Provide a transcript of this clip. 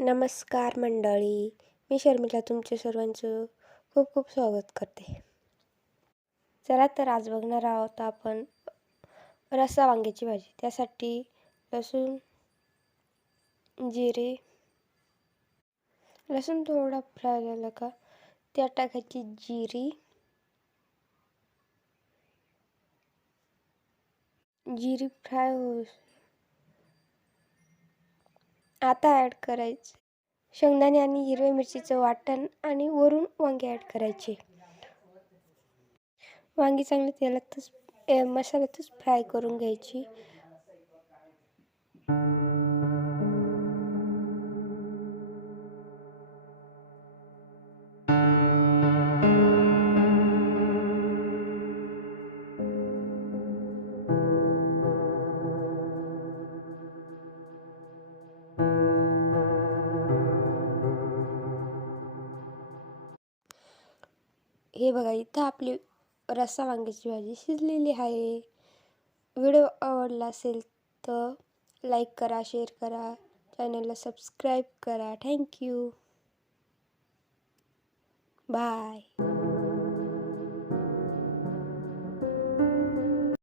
नमस्कार मंडळी, मी शर्मिला तुमच्या सर्वांचं खूप खूप स्वागत करते. चला तर आज बघणार आहोत आपण रस्सा वांग्याची भाजी. त्यासाठी लसूण, जिरे, लसूण थोडा फ्राय झाला का त्यात टाकायची जिरी फ्राय हो. आता ॲड करायचं शेंगदाणे आणि हिरव्या मिरचीचं वाटण आणि वरून वांगे ॲड करायचे. वांगी चांगली तेलातच मसाल्यातच फ्राय करून घ्यायची. हे बघा, इथं आपली रस्सा वांग्याची भाजी शिजलेली आहे. व्हिडिओ आवडला असेल तर लाईक करा, शेअर करा, चॅनलला सबस्क्राईब करा. थँक्यू. बाय.